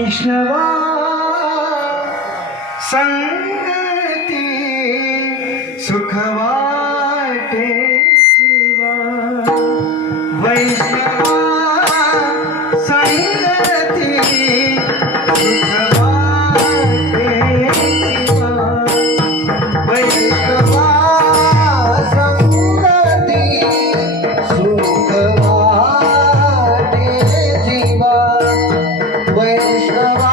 वैष्णवा संगती सुख वाटे जीवा वैष्णवा संगती सुख वाटे जीवा वैष्णवा संगती सुख वाटे जीवा वैष्णवा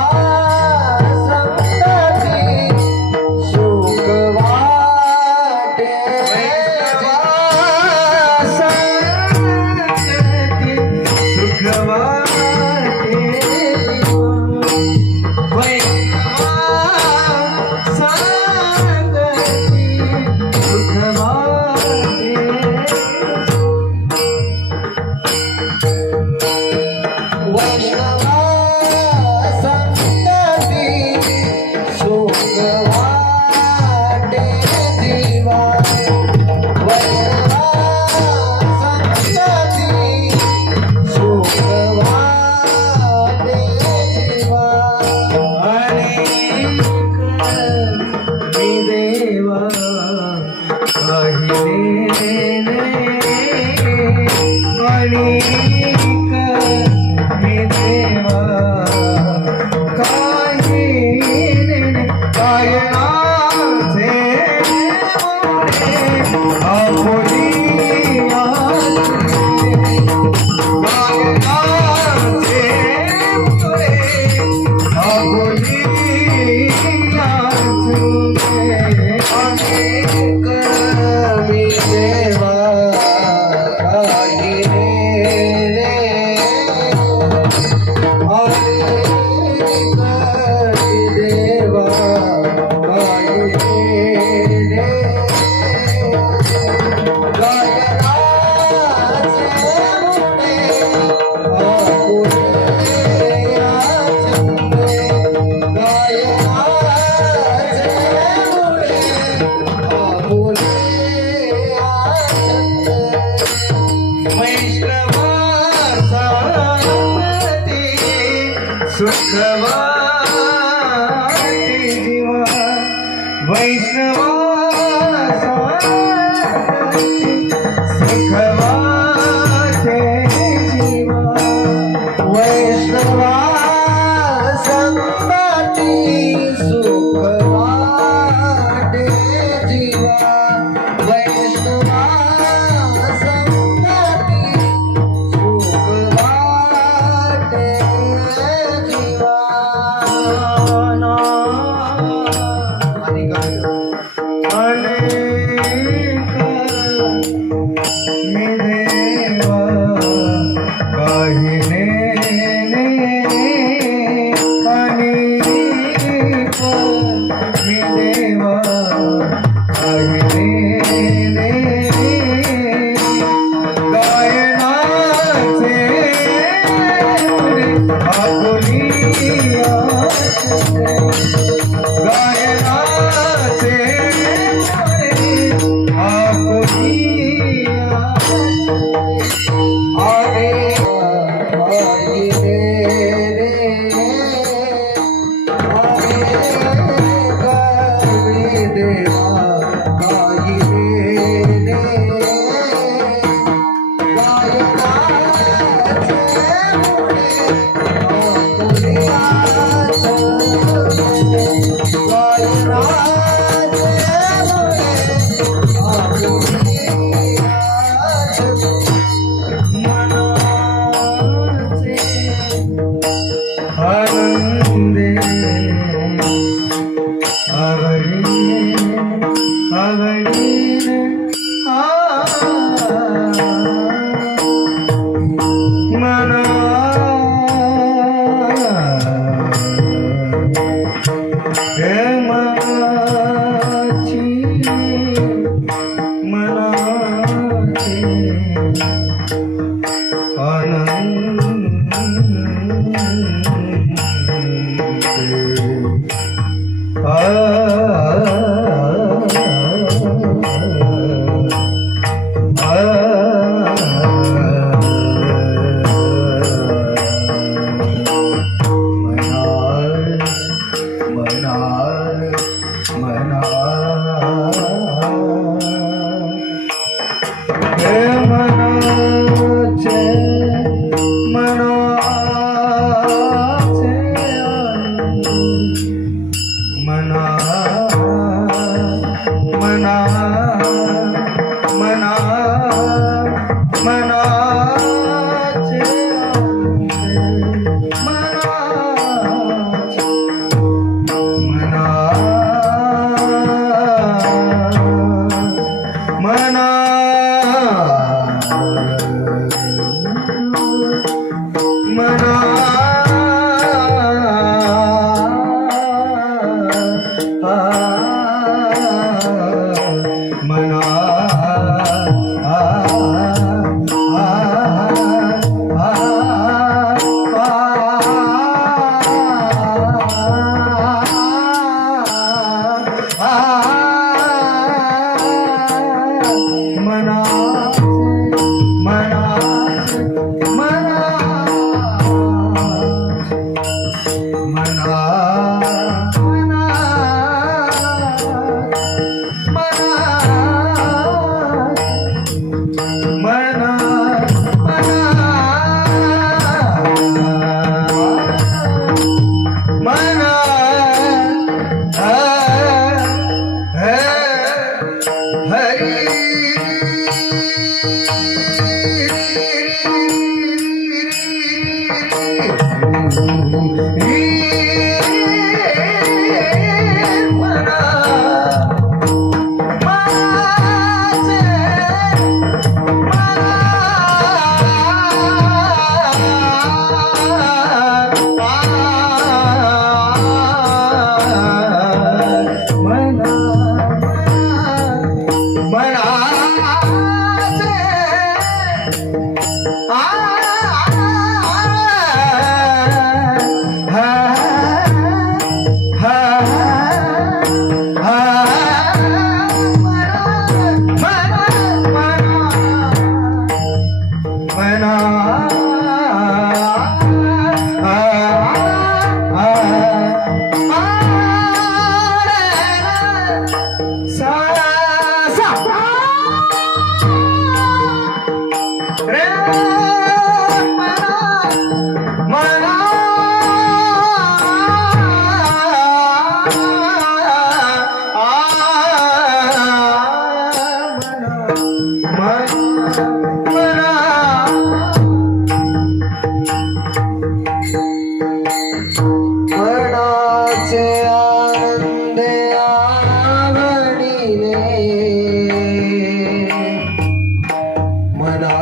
सुख वाटे जीवा वैष्णवा सुख वाटे जीवा वैष्णवा संगती सुख वाटे जीवा वैष्णवा मना मना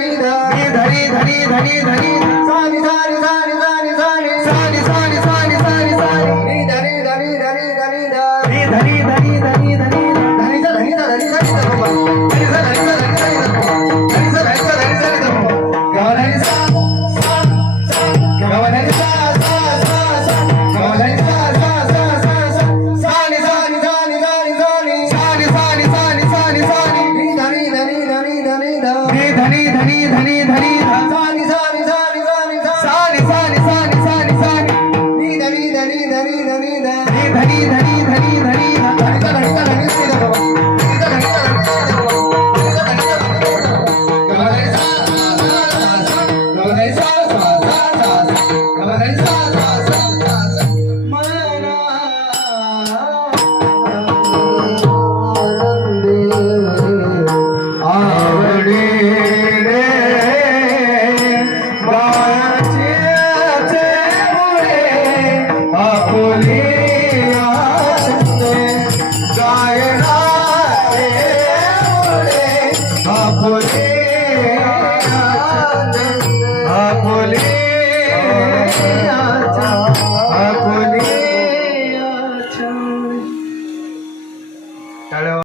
धनी ध धरी धरी धरी धरी सानी सानी सानी सानी सानी सानी सानी सानी सानी सानी नी धनी धनी धनी धनी ध धरी धरी धरी धरी धनी सा धनी सा धनी सा धनी सा बाबा धनी सा धनी सा धनी सा धनी सा धनी सा धनी सा धनी सा धनी सा गावा धनी सा सा सा गावा धनी सा सा सा सा गावा धनी सा सा सा सा सा सानी सानी सानी सानी सानी सानी सानी सानी सानी सानी नी धनी धनी धनी धनी ध धनी धनी धनी धनी सानी सानी सानी सानी सा सानी सानी सानी सानी सानी नी धनी धनी धनी धनी ध धनी धनी धनी धनी धनी सा धनी सा धनी सा धनी सा बाबा धनी सा धनी सा धनी सा धनी सा धनी सा धनी सा धनी सा गावा धनी सा गावा धनी सा सा सा सा गावा धनी सा सा सा सा सा मना आवडी रे गाण्याचे मुळे आपुली आनंदे गायनाचे मुळे आपुली आनंद आपुली आपुली